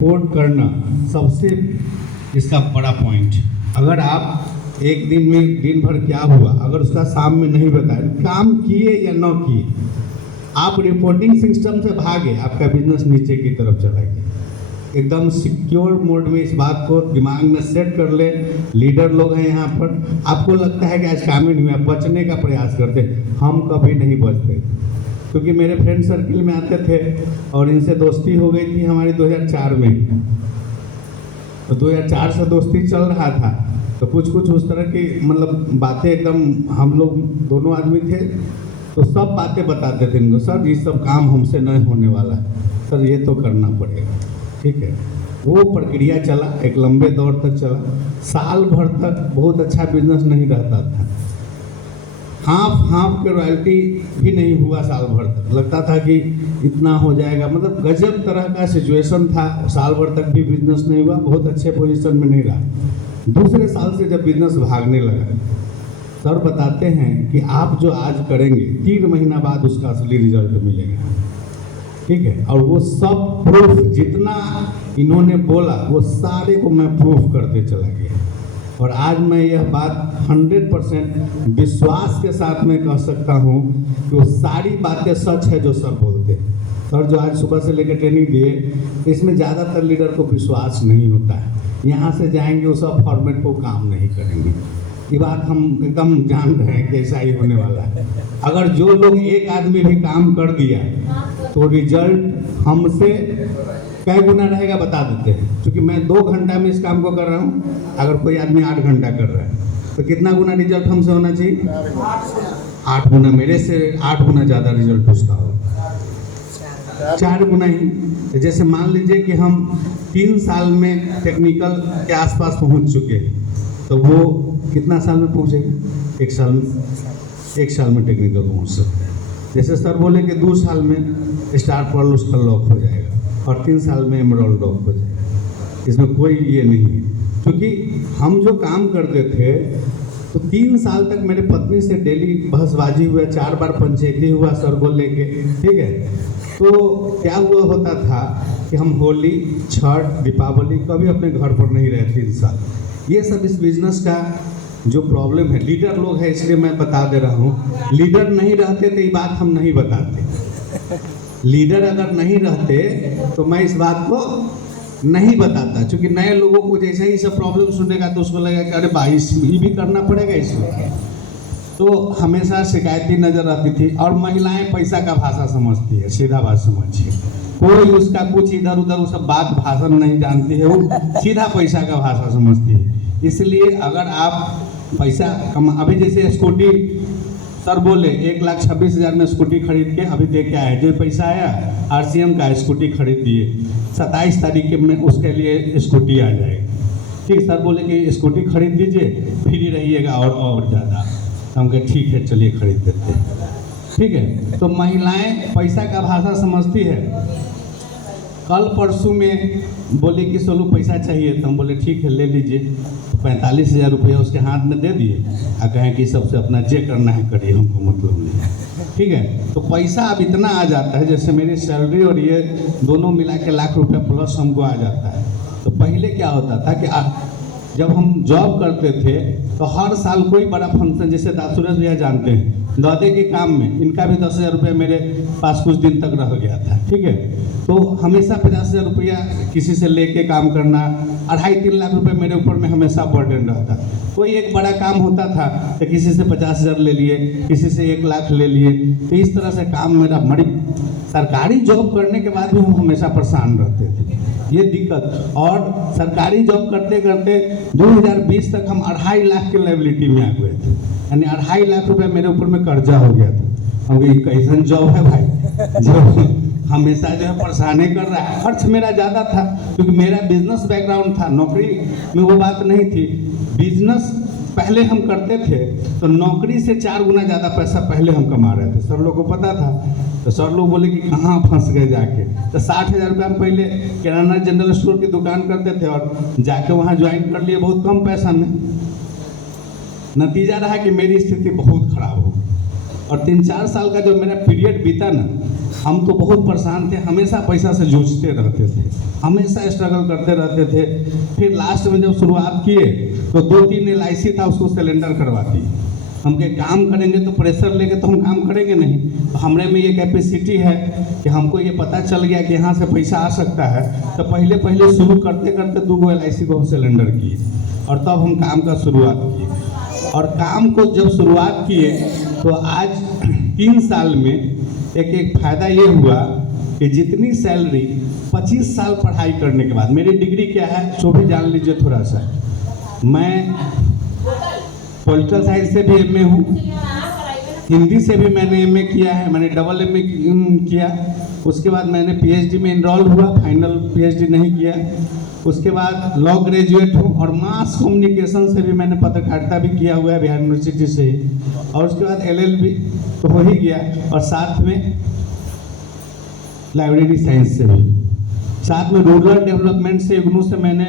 Report करना सबसे इसका बड़ा पॉइंट। अगर आप एक दिन में दिन भर क्या हुआ अगर उसका शाम में नहीं बताए, काम किए या न किए, आप रिपोर्टिंग सिस्टम से भागे, आपका बिजनेस नीचे की तरफ चला गया। एकदम सिक्योर मोड में इस बात को दिमाग में सेट कर ले। लीडर लोग हैं यहाँ पर, आपको लगता है कि आज काम ही नहीं हुआ, बचने का प्रयास करते, हम कभी नहीं बचते। क्योंकि मेरे फ्रेंड सर्किल में आते थे और इनसे दोस्ती हो गई थी हमारी 2004 में। तो 2004 से दोस्ती चल रहा था, तो कुछ कुछ उस तरह की मतलब बातें, एकदम हम लोग दोनों आदमी थे तो सब बातें बताते थे इनको, सर ये सब काम हमसे नहीं होने वाला है, सर ये तो करना पड़ेगा। ठीक है, वो प्रक्रिया चला, एक लंबे दौर तक चला, साल भर तक बहुत अच्छा बिजनेस नहीं रहता था। हाफ के रॉयल्टी भी नहीं हुआ साल भर तक, लगता था कि इतना हो जाएगा, मतलब गजब तरह का सिचुएशन था। साल भर तक भी बिजनेस नहीं हुआ, बहुत अच्छे पोजीशन में नहीं रहा। दूसरे साल से जब बिजनेस भागने लगा, सर बताते हैं कि आप जो आज करेंगे 3 महीना बाद उसका असली रिजल्ट मिलेगा। ठीक है, और वो सब प्रूफ जितना इन्होंने बोला वो सारे को मैं प्रूफ करते चला गया। और आज मैं यह बात 100% विश्वास के साथ में कह सकता हूँ कि वो सारी बातें सच है जो सर बोलते हैं। सर जो आज सुबह से लेकर ट्रेनिंग दिए, इसमें ज़्यादातर लीडर को विश्वास नहीं होता है, यहाँ से जाएंगे वो सब फॉर्मेट को काम नहीं करेंगे। ये बात हम एकदम जान रहे हैं कि ऐसा ही होने वाला है। अगर जो लोग एक आदमी भी काम कर दिया तो रिजल्ट हमसे कई गुना रहेगा बता देते हैं। क्योंकि मैं 2 घंटा में इस काम को कर रहा हूँ, अगर कोई आदमी 8 घंटा कर रहा है तो कितना गुना रिजल्ट हमसे होना चाहिए? 8 गुना, मेरे से 8 गुना ज़्यादा रिजल्ट उसका हो, 4 गुना ही। जैसे मान लीजिए कि हम 3 साल में टेक्निकल के आसपास पहुँच चुके हैं, तो वो कितना साल में पहुँचेगा? 1 साल में, 1 साल में टेक्निकल पहुँच सकते हैं। जैसे सर बोले कि 2 साल में स्टार पर्ल उसका लॉक हो जाएगा और 3 साल में एमराल्ड लॉक हो जाएगा। इसमें कोई ये नहीं है, क्योंकि हम जो काम करते थे तो 3 साल तक मेरे पत्नी से डेली बहसबाजी हुआ, 4 बार पंचायती हुआ सर को लेके। ठीक है, तो क्या हुआ होता था कि हम होली, छठ, दीपावली कभी अपने घर पर नहीं रहे 3 साल। ये सब इस बिजनेस का जो प्रॉब्लम है, लीडर लोग हैं इसलिए मैं बता दे रहा हूँ। लीडर नहीं रहते तो ये बात हम नहीं बताते। लीडर अगर नहीं रहते तो मैं इस बात को नहीं बताता, क्योंकि नए लोगों को जैसे ही सब प्रॉब्लम सुनेगा तो उसको लगेगा कि अरे भाई ये भी करना पड़ेगा इसमें। तो हमेशा शिकायती नज़र आती थी। और महिलाएं पैसा का भाषा समझती है, सीधा बात समझिए, कोई उसका कुछ इधर उधर वो सब बात भाषण नहीं जानती है, वो सीधा पैसा का भाषा समझती है। इसलिए अगर आप पैसा कमा, अभी जैसे स्कूटी सर बोले 1,26,000 में स्कूटी खरीद के अभी दे के आए, जो पैसा आया RCM का स्कूटी खरीद दिए, 27 तारीख में उसके लिए स्कूटी आ जाएगी। ठीक, सर बोले कि स्कूटी खरीद दीजिए, फ्री रहिएगा और ज़्यादा। हम कहे ठीक है चलिए खरीद देते हैं। ठीक है, तो महिलाएं पैसा का भाषा समझती है। कल परसों में बोले कि सोलू पैसा चाहिए, तो हम बोले ठीक है ले लीजिए। तो 45,000 रुपया उसके हाथ में दे दिए और कहें कि सबसे अपना जे करना है करिए, हमको मतलब नहीं। ठीक है, तो पैसा अब इतना आ जाता है, जैसे मेरी सैलरी और ये दोनों मिला के लाख रुपया प्लस हमको आ जाता है। तो पहले क्या होता था कि जब हम जॉब करते थे तो हर साल कोई बड़ा फंक्शन, जैसे सुरेश भैया जानते हैं दादे के काम में इनका भी 10,000 रुपया मेरे पास कुछ दिन तक रह गया था। ठीक है, तो हमेशा 50,000 रुपया किसी से लेके काम करना, 2.5-3 लाख रुपए मेरे ऊपर में हमेशा बर्डन रहता। कोई एक बड़ा काम होता था तो किसी से 50,000 ले लिए, किसी से 1 लाख ले लिए। तो इस तरह से काम मेरा बड़ी, सरकारी जॉब करने के बाद भी हम हमेशा परेशान रहते थे, ये दिक्कत। और सरकारी जॉब करते करते 2020 तक हम 2.5 लाख के लायबिलिटी में आ गए थे, यानी 2.5 लाख रुपए मेरे ऊपर में कर्जा हो गया था। हम ये कैसन जॉब है भाई जो हमेशा जो है परेशानी कर रहा है। खर्च मेरा ज़्यादा था क्योंकि मेरा बिजनेस बैकग्राउंड था, नौकरी में वो बात नहीं थी। बिजनेस पहले हम करते थे तो नौकरी से 4 गुना ज़्यादा पैसा पहले हम कमा रहे थे, सर लोग को पता था। तो सर लोग बोले कि कहाँ फंस गए जाके। तो 60,000 रुपये हम पहले किराना जनरल स्टोर की दुकान करते थे और जाके वहाँ ज्वाइन कर लिए बहुत कम पैसा में। नतीजा रहा कि मेरी स्थिति बहुत खराब हो गई। और 3-4 साल का जो मेरा पीरियड बीता ना, हम तो बहुत परेशान थे, हमेशा पैसा से जूझते रहते थे, हमेशा स्ट्रगल करते रहते थे। फिर लास्ट में जब शुरुआत किए तो 2-3 LIC था, उसको सिलेंडर करवा दी। हम के काम करेंगे तो प्रेशर लेके तो हम काम करेंगे नहीं, तो हमरे में ये कैपेसिटी है कि हमको ये पता चल गया कि यहाँ से पैसा आ सकता है। तो पहले पहले शुरू करते करते 2 LIC को हम सिलेंडर किए और तब हम काम का शुरुआत किए। और काम को जब शुरुआत किए तो आज 3 साल में एक फ़ायदा ये हुआ कि जितनी सैलरी 25 साल पढ़ाई करने के बाद, मेरी डिग्री क्या है सो भी जान लीजिए थोड़ा सा। मैं पॉलिटिकल साइंस से भी MA हूँ, हिंदी से भी मैंने MA किया है, मैंने डबल MA किया। उसके बाद मैंने PhD में इनरोल हुआ, फाइनल PhD नहीं किया। उसके बाद लॉ ग्रेजुएट हूँ और मास कम्युनिकेशन से भी मैंने पत्रकारिता भी किया हुआ है बिहार यूनिवर्सिटी से ही। और उसके बाद LLB तो हो ही गया, और साथ में लाइब्रेरी साइंस से भी, साथ में रूरल डेवलपमेंट से इग्नू से मैंने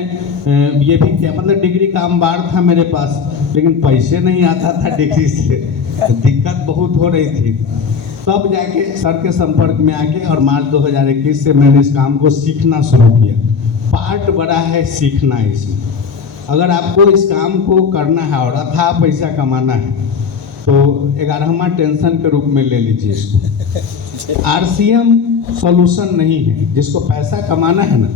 ये भी किया। मतलब डिग्री का अंबार था मेरे पास, लेकिन पैसे नहीं आता था डिग्री से, दिक्कत बहुत हो रही थी। तब जाके सर के संपर्क में आके और मार्च 2021 से मैंने इस काम को सीखना शुरू किया। पार्ट बड़ा है सीखना इसमें। अगर आपको इस काम को करना है और अथाह पैसा कमाना है तो 11वां टेंशन के रूप में ले लीजिए इसको। RCM सॉल्यूशन नहीं है। जिसको पैसा कमाना है ना,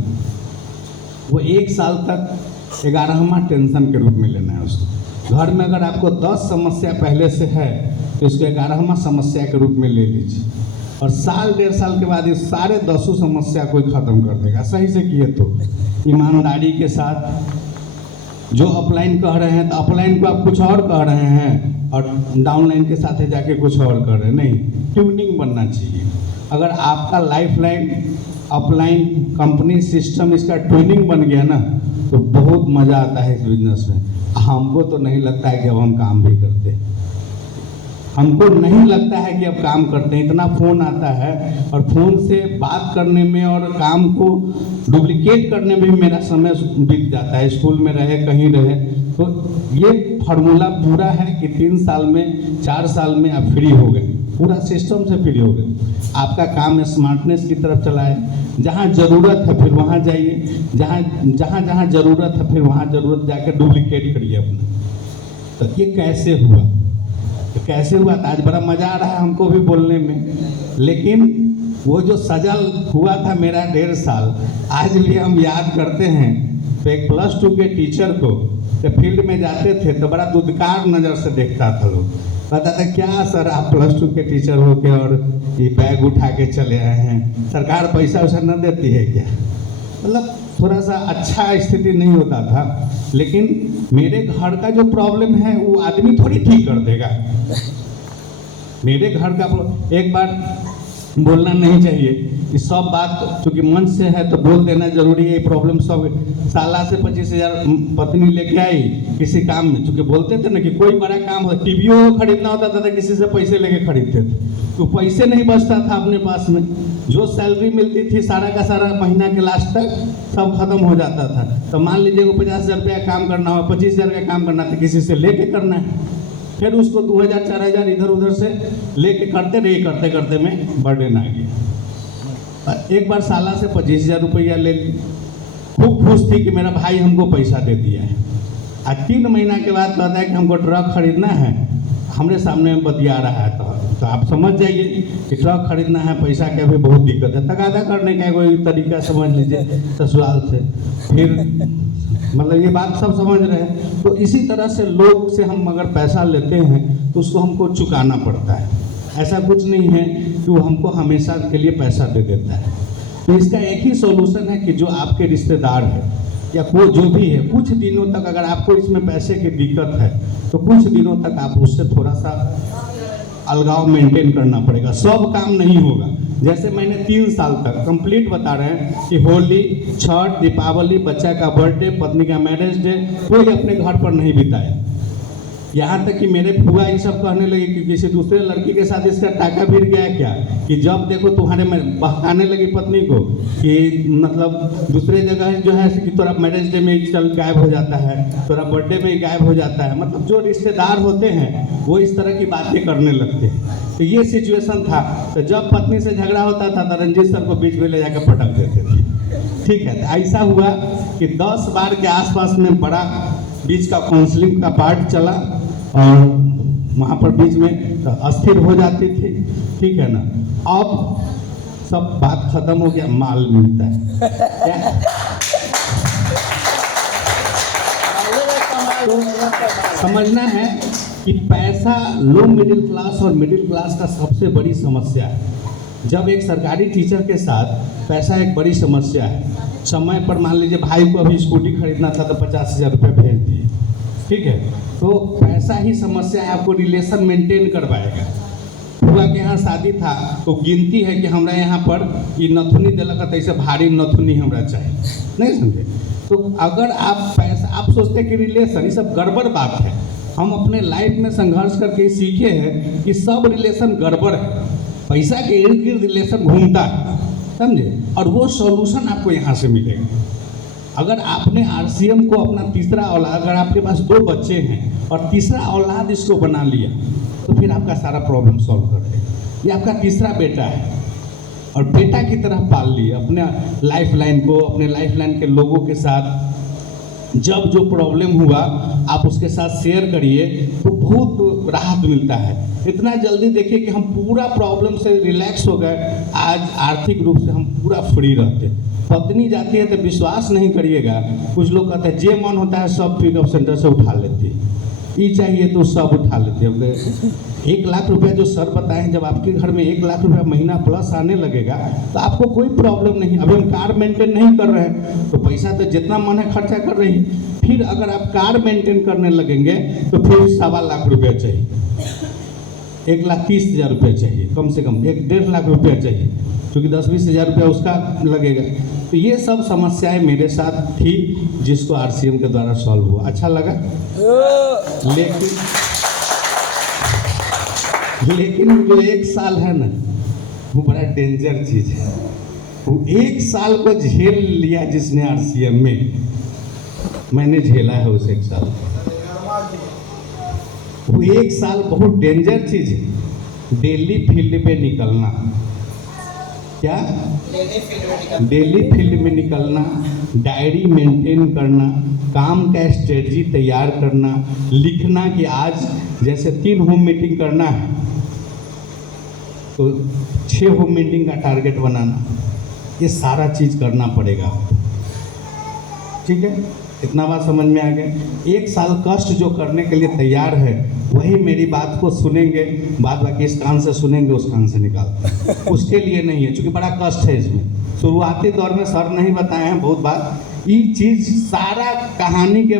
वो 1 साल तक 11वां टेंशन के रूप में लेना है उसको। घर में अगर आपको 10 समस्या पहले से है तो इसको 11वां समस्या के रूप में ले लीजिए, और साल 1.5 साल के बाद ये सारे 10 समस्या को खत्म कर देगा। सही से किए तो ईमानदारी के साथ। जो अपलाइन कह रहे हैं तो अपलाइन को आप कुछ और कह रहे हैं और डाउनलाइन के साथ जाके कुछ और कर रहे हैं, नहीं, ट्यूनिंग बनना चाहिए। अगर आपका लाइफलाइन अपलाइन कंपनी सिस्टम इसका ट्यूनिंग बन गया ना तो बहुत मज़ा आता है इस बिजनेस में। हमको तो नहीं लगता है कि अब हम काम भी करते हैं, हमको नहीं लगता है कि अब काम करते हैं। इतना फ़ोन आता है और फ़ोन से बात करने में और काम को डुप्लीकेट करने में भी मेरा समय बीत जाता है। स्कूल में रहे कहीं रहे, तो ये फार्मूला पूरा है कि 3 साल में 4 साल में आप फ्री हो गए, पूरा सिस्टम से फ्री हो गए। आपका काम स्मार्टनेस की तरफ चला है। जहाँ ज़रूरत है फिर वहाँ जाइए, जहाँ ज़रूरत है फिर वहाँ ज़रूरत जाकर डुप्लीकेट करिए अपना। तो ये कैसे हुआ, कैसे हुआ? तो आज बड़ा मज़ा आ रहा है हमको भी बोलने में, लेकिन वो जो सजल हुआ था मेरा 1.5 साल आज भी हम याद करते हैं। तो एक +2 के टीचर को तो फील्ड में जाते थे तो बड़ा दुदकार नज़र से देखता था लोग, कहता था क्या सर आप +2 के टीचर हो के और ये बैग उठा के चले आए हैं, सरकार पैसा वैसा न देती है क्या? मतलब थोड़ा सा अच्छा स्थिति नहीं होता था। लेकिन मेरे घर का जो प्रॉब्लम है वो आदमी थोड़ी ठीक कर देगा। मेरे घर का एक बार बोलना नहीं चाहिए, कि सब बात चूँकि मन से है तो बोल देना जरूरी है। प्रॉब्लम सब साला से 25,000 पत्नी लेके आई किसी काम में, चूँकि बोलते थे ना कि कोई बड़ा काम हो, टीवीओ खरीदना होता था तो किसी से पैसे लेके खरीदते थे, तो पैसे नहीं बचता था अपने पास में। जो सैलरी मिलती थी सारा का सारा महीना के लास्ट तक सब खत्म हो जाता था। तो मान लीजिए वो 50,000 रुपया काम करना हो, 25,000 का काम करना था, किसी से लेके करना है, फिर उसको 2,000 4,000 इधर उधर से लेके करते रहे, करते करते में बर्डन आ गया। एक बार साला से 25,000 रुपया ले ली, खूब खुश थी कि मेरा भाई हमको पैसा दे दिया है। आज 3 महीना के बाद कहता है कि हमको ट्रक खरीदना है, हमरे सामने बतिया रहा है। तो आप समझ जाइए कि ट्रक खरीदना है, पैसा का भी बहुत दिक्कत है। तगादा करने का कोई तरीका समझ लीजिए ससुराल से, फिर मतलब ये बात सब समझ रहे हैं। तो इसी तरह से लोग से हम अगर पैसा लेते हैं तो उसको हमको चुकाना पड़ता है। ऐसा कुछ नहीं है कि वो हमको हमेशा के लिए पैसा दे देता है। तो इसका एक ही सॉल्यूशन है कि जो आपके रिश्तेदार है या कोई जो भी है, कुछ दिनों तक अगर आपको इसमें पैसे की दिक्कत है तो कुछ दिनों तक आप उससे थोड़ा सा अलगाव मेंटेन करना पड़ेगा। सब काम नहीं होगा। जैसे मैंने 3 साल तक कंप्लीट बता रहे हैं कि होली, छठ, दीपावली, बच्चा का बर्थडे, पत्नी का मैरिज डे कोई अपने घर पर नहीं बिताया। यहाँ तक कि मेरे फुआ ये सब कहने लगे कि किसी दूसरे लड़की के साथ इसका टाका भिड़ गया क्या, कि जब देखो तुम्हारे में बहकाने लगी पत्नी को कि मतलब दूसरे जगह जो है कि तोरा मैरिज डे में चल गायब हो जाता है, तोरा बर्थडे में ही गायब हो जाता है। मतलब जो रिश्तेदार होते हैं वो इस तरह की बातें करने लगते हैं। तो ये सिचुएशन था। तो जब पत्नी से झगड़ा होता था तो रंजीत सर को बीच में ले जाकर पटक देते थे। ठीक है, तो ऐसा हुआ कि 10 बार के आसपास में बड़ा बीच का काउंसलिंग का पार्ट चला और वहाँ पर बीच में अस्थिर हो जाती थी। ठीक है ना, अब सब बात खत्म हो गया, माल मिलता है क्या? तो समझना है कि पैसा लो मिडिल क्लास और मिडिल क्लास का सबसे बड़ी समस्या है। जब एक सरकारी टीचर के साथ पैसा एक बड़ी समस्या है। समय पर मान लीजिए भाई को अभी स्कूटी खरीदना था तो 50,000 रुपये भेज दिए। ठीक है, तो पैसा ही समस्या है, आपको रिलेशन मेंटेन करवाएगा। हुआ के यहाँ शादी था तो गिनती है कि हमरा यहाँ पर ये नथुनी दिलक तो ऐसे भारी नथुनी हमरा चाहिए, नहीं समझे? तो अगर आप पैसा, आप सोचते हैं कि रिलेशन, ये सब गड़बड़ बात है। हम अपने लाइफ में संघर्ष करके सीखे हैं कि सब रिलेशन गड़बड़ है, पैसा के इर्द गिर्द रिलेशन घूमता है, समझे? और वो सॉल्यूशन आपको यहाँ से मिलेगा। अगर आपने RCM को अपना तीसरा औलाद, अगर आपके पास 2 बच्चे हैं और तीसरा औलाद इसको बना लिया तो फिर आपका सारा प्रॉब्लम सॉल्व कर देगा। ये आपका तीसरा बेटा है और बेटा की तरह पाल लिए अपने लाइफ लाइन को, अपने लाइफ लाइन के लोगों के साथ। जब जो प्रॉब्लम हुआ आप उसके साथ शेयर करिए तो बहुत राहत मिलता है। इतना जल्दी देखिए कि हम पूरा प्रॉब्लम से रिलैक्स हो गए, आज आर्थिक रूप से हम पूरा फ्री रहते। पत्नी जाती है तो विश्वास नहीं करिएगा, कुछ लोग कहते हैं जे मन होता है सब पिकअप सेंटर से उठा लेती है, ये चाहिए तो सब उठा लेते हैं। 1 लाख रुपया जो सर बताएं, जब आपके घर में 1 लाख रुपया महीना प्लस आने लगेगा तो आपको कोई प्रॉब्लम नहीं। अभी हम कार मेंटेन नहीं कर रहे हैं तो पैसा तो जितना मन है खर्चा कर रही है। फिर अगर आप कार मेंटेन करने लगेंगे तो फिर 1.25 लाख रुपया चाहिए, 1,30,000 रुपये चाहिए, कम से कम 1.5 लाख रुपया चाहिए, क्योंकि 10-20 हज़ार रुपया उसका लगेगा। तो ये सब समस्याएं मेरे साथ थी जिसको RCM के द्वारा सॉल्व हुआ। अच्छा लगा। लेकिन जो 1 साल है ना, वो बड़ा डेंजर चीज है। वो 1 साल को झेल लिया जिसने RCM में, मैंने झेला है उस 1 साल। वो 1 साल बहुत डेंजर चीज है। डेली फील्ड पे निकलना, क्या डेली फील्ड में निकलना, डायरी मेंटेन करना, काम का स्ट्रेटजी तैयार करना, लिखना कि आज जैसे 3 होम मीटिंग करना है तो 6 होम मीटिंग का टारगेट बनाना, ये सारा चीज़ करना पड़ेगा। ठीक है, इतना बात समझ में आ गया। 1 साल कष्ट जो करने के लिए तैयार है वही मेरी बात को सुनेंगे, बाद बाकी इस कान से सुनेंगे उस कान से निकालते, उसके लिए नहीं है, क्योंकि बड़ा कष्ट है इसमें। शुरुआती दौर में सर नहीं बताए हैं बहुत बात, ये चीज़ सारा कहानी के